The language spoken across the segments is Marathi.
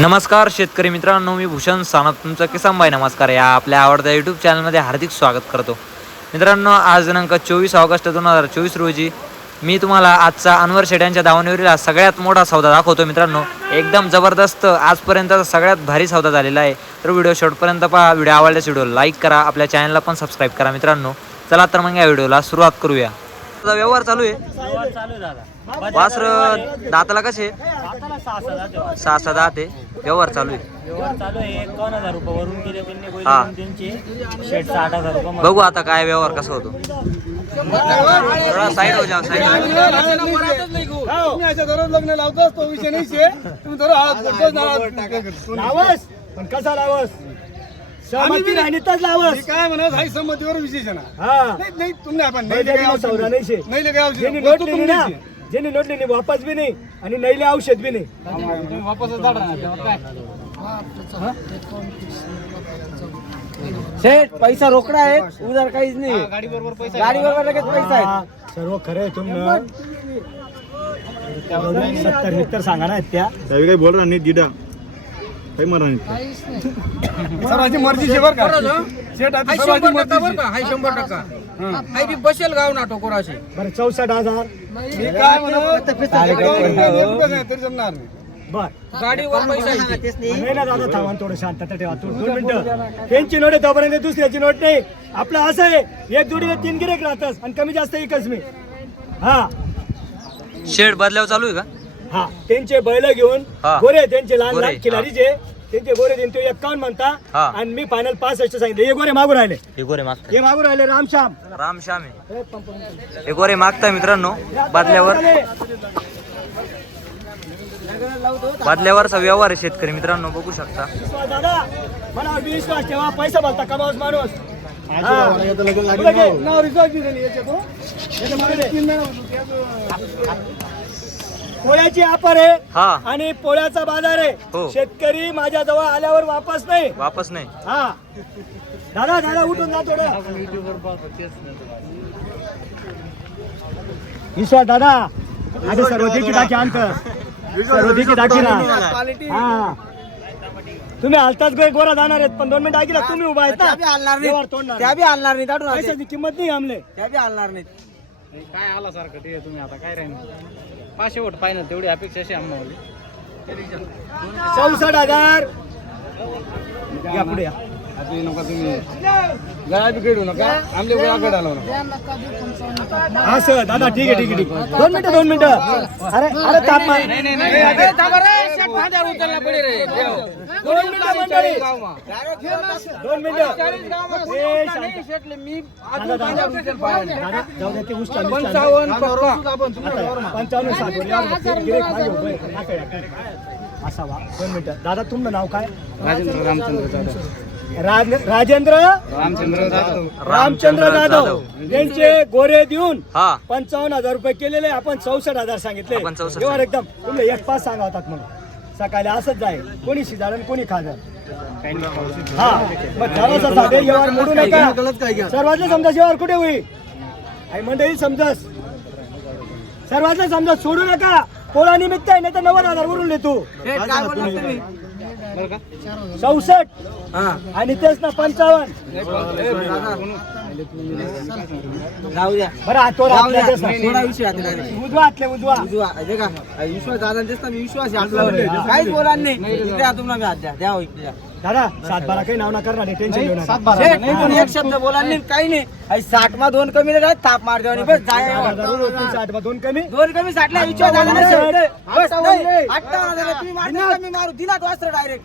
नमस्कार शेतकरी मित्रांनो मी भूषण सानप. तुमचं किसान भाई नमस्कार या आपल्या आवडत्या यूट्यूब चॅनलमध्ये हार्दिक स्वागत करतो. मित्रांनो आज दिनांक चोवीस ऑगस्ट दोन हजार चोवीस रोजी मी तुम्हाला आजचा अनवर शेट यांच्या दावणीवरील सगळ्यात मोठा सौदा दाखवतो मित्रांनो. एकदम जबरदस्त आजपर्यंतचा सगळ्यात भारी सौदा झालेला आहे. तर व्हिडिओ शेवटपर्यंत पहा. व्हिडिओ आवडल्यास व्हिडिओ लाईक करा. आपल्या चॅनलला पण सबस्क्राईब करा मित्रांनो. चला तर मग या व्हिडिओला सुरुवात करूया. आता व्यवहार चालू आहे. चालू दादा. वासर दाताला कसे? सहा सहा जाते सहा सहा दात आहे. व्यवहार चालू आहे. व्यवहार चालू आहे. एकावन्न हजार रुपये वरून हा. हजार रुपये. बघू आता काय व्यवहार कसा होतो. थोडा साईड हो जा साईड तुम्ही अशा दररोज लग्न लावतोस तो विषय नाही शे तुम्ही दररोज हळद करतोस, नारळ करतोस. लावस पण कसा लावस? सहमती बी- नाही तर मी लावस. काय म्हणत हाय संमतीवर विशेष आहे ना. हा. नाही नाही तुम्ही आपण नाही नाही दिला सौदा नाही शे. नाही लगे औषध. ज्यांनी वस्तू नोटली ना तुमचीच आहे. ज्यांनी नोटली नाही वापस बी नाही आणि नैले औषध बी नाही. तुम्ही काय? सेठ पैसा रोकडा आहे उधार काहीच नाही. गाडी बरोबर पैसा गाडी बरोबर लगेच पैसा आहे. हा, सर्व खरं आहे तुमनं सत्तर मित्तर सांगा ना त्या काही बोल नाही दिडा. काही मरा नाही. सर्वांची मर्जी आहे बरं का? शेट आता सर्वांची मर्जी आहे. हाय शंभर टक्का. हा. हाय बी बसेल गाव नाटो कोणाशी. बरं चौसष्ट हजार. मी काय म्हणत गाडीवर एक रुपया नाही, तरी जमणार नाही. बर. गाडीवर पैसा आहे. नाही. ना दादा थांबा थोडं शांतता ठेवा. दोन मिनिटं. त्यांची नोट आहे तोपर्यंत दुसऱ्याची नोट नाही. आपलं असं आहे एक जोडी तीन गिरेक राहतस आणि कमी जास्त एकच मी. हा. शेड बदल्यावर चालू आहे का? हा. त्यांचे बैल घेऊन हा. गोरे त्यांचे लहान गोरे, लहान खिलाडीचे त्यांचे गोरे देऊन ते एक्कावन्न म्हणता. हा. आणि मी फायनल पासष्ट सांगितले. हे गोरे मागून राहिले. हे गोरे मागताय हे मागून राहिले रामश्याम राम श्याम आहे हे गोरे मागताय मित्रांनो बदल्यावर. बदल्यावरचा व्यवहार आहे शेतकरी मित्रांनो बघू शकता. विश्वास दादा मला विश्वास ठेवा. पैसा कमावस माणूस. हा. नाव याच्यात, हो. दे. तीन महिना होतो, त्याचं- पोळ्याची आपर आहे हा. आणि पोळ्याचा बाजार आहे. हो. शेतकरी माझ्या जवळ आल्यावर वापस नाही. वापस नाही. हा. दादा दादा उठून जा थोडं. विश्वास दादा. आधी सर्वोधिक टाकी आणत सर्वोधिक टाकी ना. हा. तुम्ही हालताच गो गोरा जाणार आहेत. पण दोन मिनिटं ऐकलं तुम्ही उभा आहेत ना. तोडणार त्या बी हलणार नाही दाटून. पैशाची किंमत नाही आमले. त्या बी हलणार नाही काय आला सारखं ते तुम्ही आता काय राहील पाचशे वोट पाहिजे तेवढी अपेक्षा अशी आम्हाला. चौसष्ट हजार. या पुढे या. आता नका तुम्ही. गळा बी खेळू नका. आमले गोळा कडाला नका. असं दादा ठीक आहे ठीक आहे ठीक आहे. दोन मिनिटं दोन मिनिटं. अरे अरे तापमान दोन मिनिटं मंडळी दोन मिनिटं. जाऊ दे, ते. आता, पंचावन्न गिरे- उभं. आहे. असावा दोन मिनिटं. दादा तुमचं नाव काय? राजेंद्र रामचंद्र जाधव. राज राजेंद्र? रामचंद्र जाधव. रामचंद्र जाधव. यांचे गोरे देऊन हा. पंचावन्न हजार रुपये केलेले. आपण चौसष्ट हजार सांगितले. आपण 64 व्यवहार एकदम. तुम्ही एक पाच सांगा होतात मग सकाळी असंच जाईल कोणी शिजाळ आणि कोणी खाजळ हा मग जरासा साधे व्यवहार मोडू नका. सर्वांना समजा व्यवहार कुठे होईल? आई मंडळी समजस. सर्वांना समजा सोडू नका. पोळा निमित्त आहे नाही तर नव्वद हजार वरून तुम्ही? चौसष्ट. हा. आणि तेच ना पंचावन्न. जाऊ द्या बरं हातवर जाऊ द्या तेच. थोडा विषय. उजवा हातले उजवा. उजवा, हे का विश्वास दादा दिसता मी विश्वास आपल्यावर. काहीच बोला नाही. इकडे या तुम्हाला मी हात द्या द्या हो इकडे द्या. दादा सात बारा काही नाव ना करणार नाही टेन्शन घेऊ नका. सेठ, कोणी एक शब्द बोला नाही काही नाही. साठ मा दोन कमी नाही ताप मार देवानी बस जाय. आठ बा दोन कमी? दोन कमी साठला विचार झाला सेठ. नाही, अठ्ठावन्न. तुम्ही मी मारू दिनात वास्त्र डायरेक्ट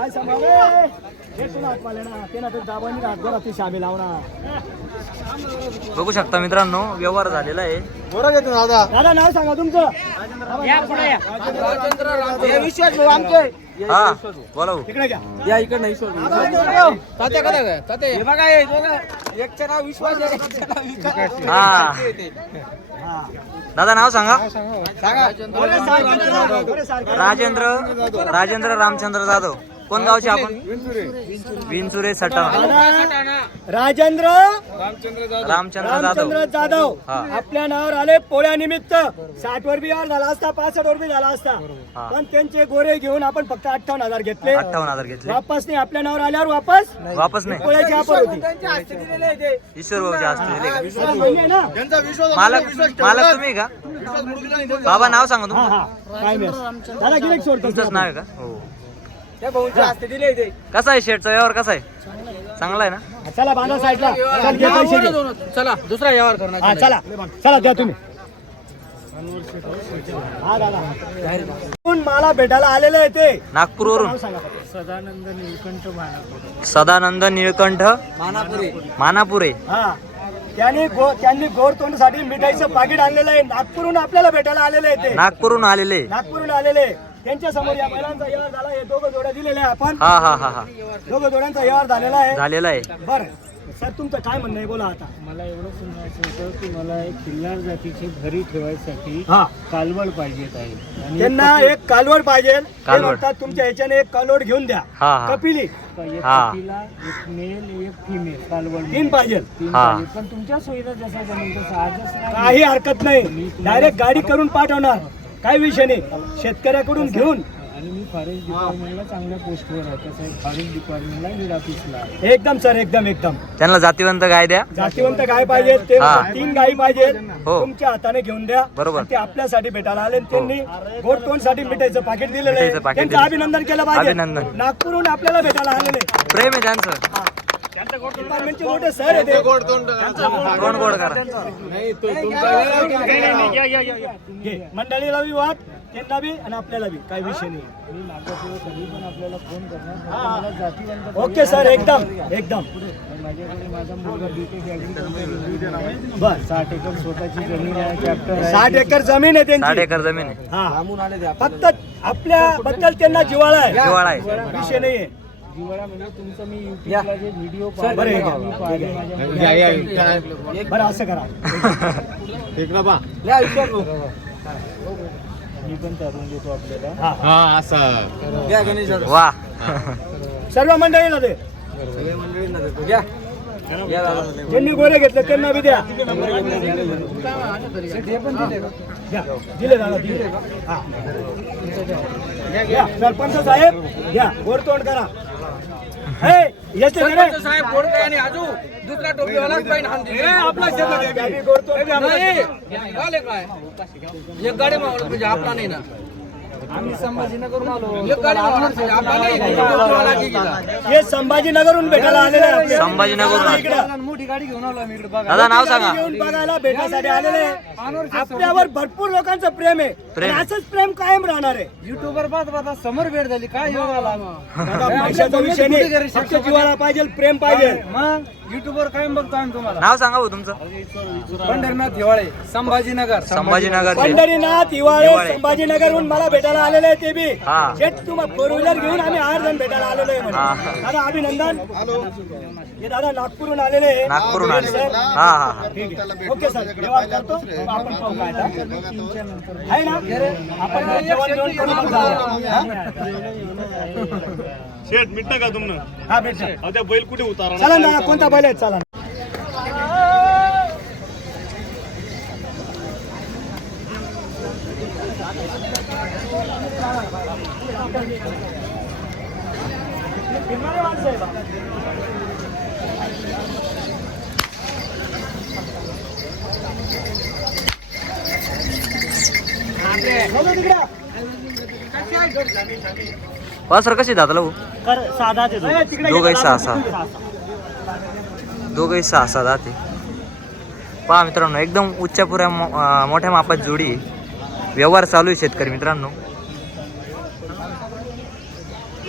काय सांभाळे शाबी लावणार. बघू शकता मित्रांनो व्यवहार झालेला आहे. बरं घेतो दादा. दादा नाव सांगा तुमचं. विश्वास भाऊ आमचे. हा बोला भाऊ. तिकडे घ्या. या इकडनं विश्वास भाऊ. तात्या कदा काय तात्या हे बघा हे दोघं. एकचं नाव विश्वास आहे एकचं नाव विकास. हा. दादा नाव सांगा. राजेंद्र राजेंद्र रामचंद्र जाधव. कोण गावचे आपण? विंचुरे. सटाणा. राजेंद्र. रामचंद्र जाधव. रामचंद्र जाधव. हा. आपल्या नावावर आले पोळ्यानिमित्त साठ वर बी झाला असता पासष्ट वर बी झाला असता. हा. पण त्यांचे गोरे घेऊन आपण फक्त अठ्ठावन्न हजार घेतले. अठ्ठावन्न हजार घेतले. वापस नाही आपल्या नावावर आल्यावर वापस वापस नाही. पोळ्याची ऑफर होती. हस्ते. ईश्वर बाबूचे असते दिले का? हा, ना? मालक मालक तुम्ही का. बाबा नाव सांगा हा तुमचं हा. काय मिळेल दादा गिरेक सोडतो तुमचंच नाव आहे का? हो. कसा आहे शेटचा व्यवहार कसा आहे? चांगला आहे ना? चला बांधा साईडला. चल घे पैसे घे. चला दुसरा व्यवहार करू हा चला. चला द्या तुम्ही. हा दादा. कोण मला भेटायला आलेले आहे ते? नागपूरवरून. नाव सांगा. सदानंद निळकंठ मानापुरी. मानापुरे. हा. त्यांनी गो त्यांनी गोड तोंडसाठी मिठाईचं पाकिट आणलेलं आहे. नागपूरहून आपल्याला भेटायला आलेले आहे ते. नागपूरहून आलेले. नागपूरहून आलेले. त्यांच्यासमोर या महिलांचा व्यवहार झाला हे दोघं जोड्या दिलेले आहे आपण. हा हा हा हा. दोघं जोड्यांचा व्यवहार झालेला आहे. झालेला आहे. बर. सर तुमचं काय म्हणणं आहे? बोला आता. मला एवढं सांगायचं होतं की मला एक किल्लार जातीची घरी ठेवायसाठी हा. कालवड पाहिजेत आहे आणि त्यांना एक कालवड पाहिजे. ते कालवड. म्हणतात तुमच्या ह्याच्याने एक कालवड घेऊन द्या. हा हा. कपिली. एक हा. मेल एक फिमेल कालवड तीन पाहिजे. तीन हा. पाहिजे. पण तुमच्या सोयीनं जसं जमेल तसं आजच नाही. काही हरकत नाही. डायरेक्ट गाडी करून पाठवणार. काही विषय नाही. शेतकऱ्याकडून घेऊन. आणि मी फॉरेस्ट डिपार्टमेंटला चांगल्या पोस्टवर आहे. फॉरेस्ट डिपार्टमेंटला हेड ऑफिसला. एकदम सर एकदम एकदम. त्यांना जातीवंत गाय द्या. जातीवंत गाय पाहिजे ते हा. तीन गायी पाहिजे. हो. तुमच्या हाताने घेऊन द्या. बरोबर. आणि ते आपल्यासाठी भेटायला आले आणि त्यांनी गोड तोंडसाठी मिठाईचं पाकिट दिलेलं आहे. पाकीट त्यांचं दिलं. अभिनंदन केलं पाहिजे. अभिनंदन. नागपूरहून आपल्याला भेटायला आलेले. प्रेम आहे त्यांचं. डिपार्टमेंटचे मोठे सर आहे ते. कोण गोड करा. घे. मंडळीला बी वाट त्यांना बी आणि आपल्याला बी. काही विषय नाही. मी मागं कधी पण आपल्याला फोन करणार फक्त मला जातीवंत ओके सर एकदम एकदम. साठ एकर स्वतःची जमीन आहे चॅप्टर आहे. साठ एकर जमीन आहे साठ त्यांची एकर जमीन आहे. हा. थांबून आले ते फक्त आपल्या बद्दल त्यांना जिवाळा आहे. जिव्हाळा आहे. विषय नाहीये. म्हणजे तुमचं मी युट्यूबला जे व्हिडिओ बरं, हे घ्या. मी पाहिले माझ्या बरं असं करा इकडं बा या विश्वास भाऊ. मी पण तरुण देतो आपल्याला हा हा असा घ्या गणेश दादा. वा सर्व मंडळीला दे सगळे मंडळींना देतो. घ्या घ्या दादा. ज्यांनी गोरे घेतले त्यांना बी द्या घ्या. दिले दादा दिले हा. घ्या. सरपंच साहेब घ्या गोड तोंड करा. साहेब बोलतोय आणि दुसरा टोपीवालाच पाहिजे. आपला एक गाडी म्हणजे आपला नाही ना. आम्ही संभाजीनगरून आलो. हे संभाजीनगरहून भेटायला आलेले. मोठी गाडी घेऊन आलो आम्ही इकडे बघा दादा नाव सांगा. येऊन बघायला भेटण्यासाठी आलेले आहे. आपल्यावर भरपूर लोकांचं प्रेम आहे. आणि असंच प्रेम कायम राहणार आहे. युट्यूबर पाहता समोर भेट झाली. काय योग आला दादा, पैशाचा विषय नाही. फक्त जीवाला पाहिजे प्रेम पाहिजे. मग युट्यूबवर काय बघतो आम्ही तुम्हाला. नाव सांगा भाऊ तुमचं. पंढरनाथ हिवाळे संभाजीनगर. संभाजीनगर पंढरीनाथ हिवाळे हिवाळे. संभाजीनगरहून मला भेटायला आलेले आहे ते बी. हा. शेट तुम्हाला फोर व्हीलर घेऊन आम्ही आठ जण भेटायला आलेलो आहे हा. म्हणे. दादा अभिनंदन. हे दादा नागपूरहून आलेले आहे. नागपूरहून आले हा हा हा ठीक आहे. Okay sir. करतो. मग आपण पाहू काय. आहे ना? आपण जेवण जेवण करू मग जाऊया. हा? शेठ मिटलं का तुमनं हा भेट अहो, त्या बैल कुठे उतारा चला ना कोणता बैल आहे? चला वासर कशी दादा भाऊ? दोघंही सहा सहा. दोघंही सहा सहा जाते पहा मित्रांनो एकदम उच्चपुऱ्या मोठ्या मापात जोडी आहे. व्यवहार चालू आहे शेतकरी मित्रांनो.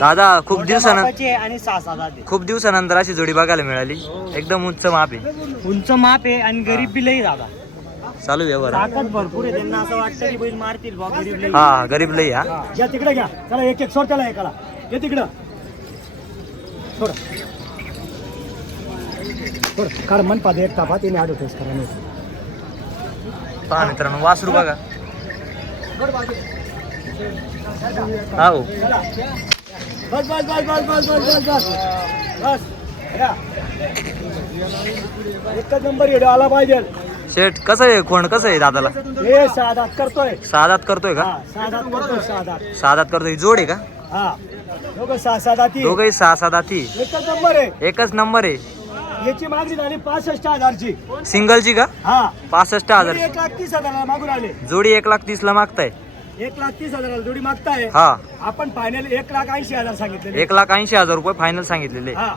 दादा खूप दिवसानंतर खूप दिवसानंतर अशी जोडी बघायला मिळाली. एकदम उंच माप आहे. उंच माप आहे आणि गरीब बी लई दादा. चालू आहे व्यवहार. ताकद भरपूर आहे. त्यांना असं वाटतं की बैल मारतील बा गरीब लई. हा गरीब लई हा. घ्या तिकडे घ्या. चला एक एक सोड त्याला एकाला. घे तिकडं. सोड. सोड. कार मन पाहते एक ताफा तिने आठ होतेस करा नाही पहा मित्रांनो वासरू बघा. हा हो. चला. बस बस बस बस बस बस बस बस. बस. एकच नंबर येडो आला पाहिजे. शेठ कसं आहे कोण? कसं आहे दादाला? हे साधात करतोय. साधात करतोय का? हा साधात करतोय साधात साधात करतोय. जोड आहे का? हा. दोघं सहा साधाती दोघही सहा सहा दाती एकच नंबर आहे. एकच नंबर आहे. याची मागणी झाली पासष्ट हजारची. सिंगलची का? हा. पासष्ट हजार. एक लाख तीस हजाराला मागून आले. जोडी एक लाख तीस ला मागताय. एक लाख तीस हजाराला जोडी मागताय. हा. आपण फायनल एक लाख ऐंशी हजार सांगितले एक लाख ऐंशी हजार रुपये फायनल सांगितलेले. हा.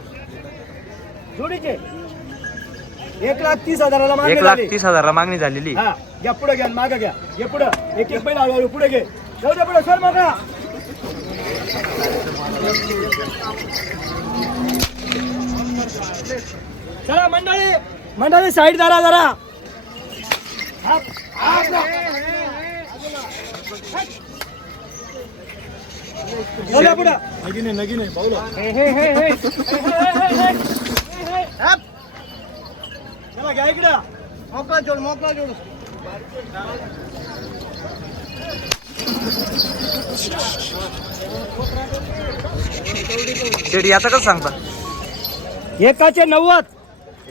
जोडीचे. एक लाख तीस हजाराला मागणी एक लाख झाली. तीस हजारला मागणी झालेली हा घ्या पुढे घ्या मागे घ्या घे पुढं एक एक बैल हळूहळू पुढे घे जाऊ दे पुढे सर मग चला मंडळी मंडळी साईड धरा जरा हाप, हाप ना. पुढं. नगिने नगिने पाहुला हे, हे, हे, हे. हे, हे, हे, हे. चला घ्या इकडं मोकळा जोड मोकळा जोड. याचं कसं सांगता? एकाचे नव्वद.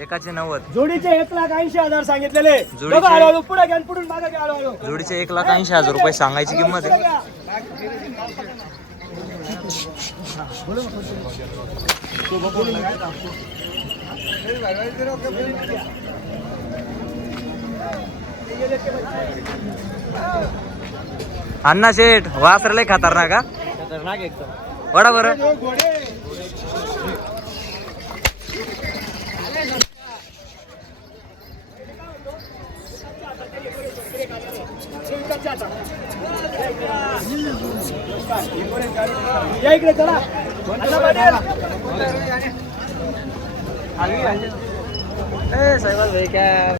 एकाचे नव्वद. जोडीचे एक लाख ऐंशी हजार सांगितलेले. जोडीचे- बघा हळूहळू पुढे घ्या आणि पुढून मागे घ्या हळूहळू. जोडीचे एक लाख ऐंशी हजार रुपये सांगायची किंमत आहे. अण्णा शेठ वासरले खतरनाक का खतरनाक एकदम. वडा बरं. इकडे चला. ए साहेब भाई काय